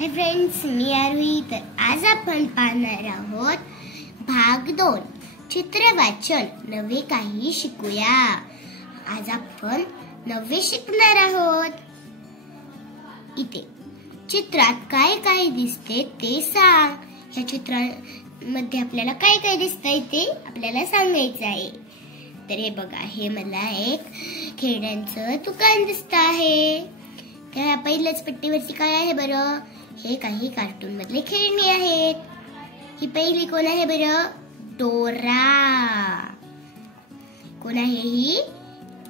Hi friends, मी आरोही. तर आज आपण पाहणार आहोत भाग 2 चित्र वाचन नवे काही शिकूया. आज आपण नवे शिकणार आहोत. इथे चित्रात काय काय दिसते ते सांग. या चित्रामध्ये आपल्याला काय काय दिसतंय ते आपल्याला सांगायचं आहे. तर हे बघा, हे मला एक खेळण्यांचं दुकान दिसत आहे. त्या पहिल्याच पट्टीवरती काय आहे बरं? हे काही कार्टून मधले खेळणी आहेत. ही पहिली कोण आहे बरं? डोरा. कोण आहे ही?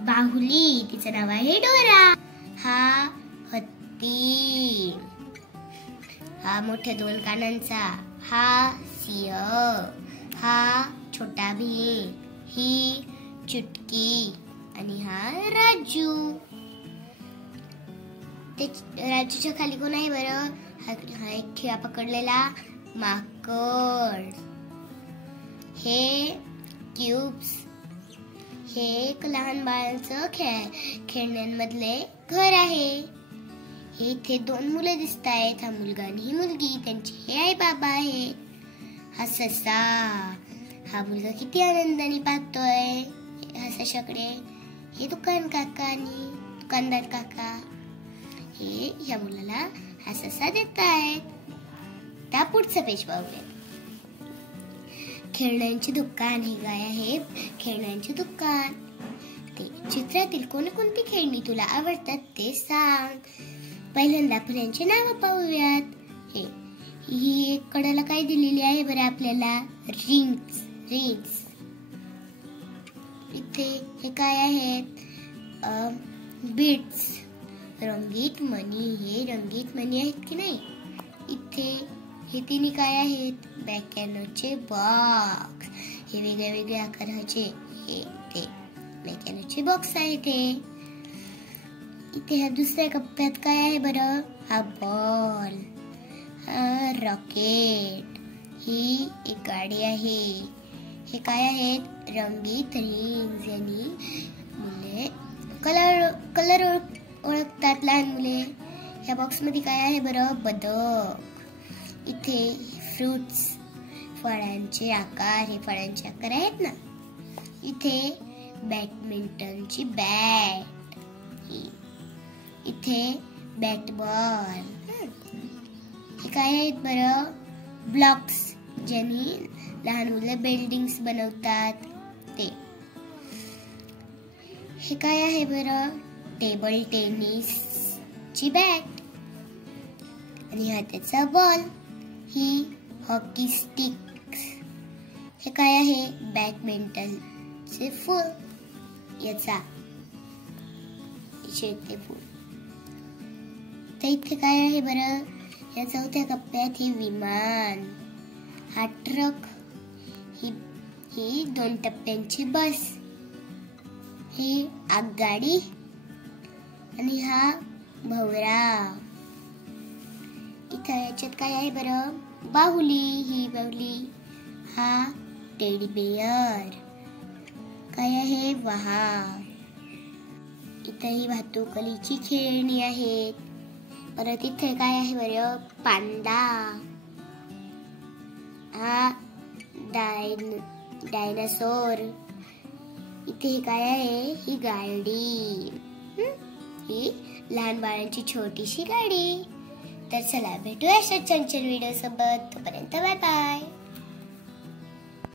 बाहुली. तिचं नाव आहे डोरा. हा हत्ती. हा मोठ्या 2 कानांचा. हा सिंह. हा छोटा भीम. ही चुटकी आणि हा राजू. राजूच्या खाली कोण आहे बरं? हा एक खिळा पकडलेला माकड. हे क्यूब्स. हे एक लहान बाळांचं खेळण्यांमधले घर आहे. हे इथे 2 मुलं दिसत आहेत. हा मुलगा आणि ही मुलगी, त्यांचे हे आई बाबा आहेत. हा ससा. हा मुलगा किती आनंदाने पाहतोय हा सशाकडे. हे दुकानदार काका हे या मुलाला हा ससा देत आहेत. त्या पुढचं पेज पाहूया. खेळण्यांचे दुकान. हे काय आहे? खेळण्यांचे दुकान. ते चित्रातील कोणकोणती खेळणी तुला आवडतात ते सांग. पहिल्यांदा आपण यांची नावं पाहूयात. ही एक कडेला काय दिलेली आहे बरं आपल्याला? रिंग्स. इथे हे काय आहेत? बीट्स. रंगीत मणी. हे रंगीत मणी आहेत की नाही? इथे हे तिन्ही काय आहेत? मॅकॅनोचे बॉक्स. हे वेगळ्या वेगळ्या आकाराचे हे ते मॅकॅनोचे बॉक्स आहेत. इथे ह्या दुसऱ्या कप्प्यात काय आहे बरं? हा बॉल. हा रॉकेट. ही एक गाडी आहे. हे काय आहेत? रंगीत रिंग्स. यांनी मुले कलर ओळखतात लहान मुले. ह्या बॉक्स मध्ये काय आहे बरं? बदक. इथे फ्रुट्स. फळांचे आकार. हे फळांचे आकार आहेत ना. इथे बॅडमिंटनची बॅट. इथे बॅट बॉल. हे काय आहेत बरं? ब्लॉक्स. ज्यांनी लहान मुलं बिल्डिंग्स बनवतात ते. हे काय आहे बरं? टेबल टेनिस ची बॅट आणि हाताचा बॉल. ही हॉकी स्टिक्स. हे काय आहे? बॅडमिंटन चे फूल. याचा ते फूल. तर इथे काय आहे बरं? या 4थ्या कप्प्यात हे विमान. हा ट्रक. ही 2 टप्प्यांची बस. ही आगगाडी आणि हा भवरा. इथं याच्यात काय आहे बरं? बाहुली. ही बाहुली. हा टेडी बेअर. काय आहे? वाहन. इथं ही भातुकलीची खेळणी आहेत. परत इथे काय आहे बरं? पांडा. हा डायनासोर. इथे काय आहे? ही गाडी. ही लहान बाळांची छोटीशी गाडी. तर चला भेटूया अशाच छान छान व्हिडिओ सोबत. तोपर्यंत बाय बाय.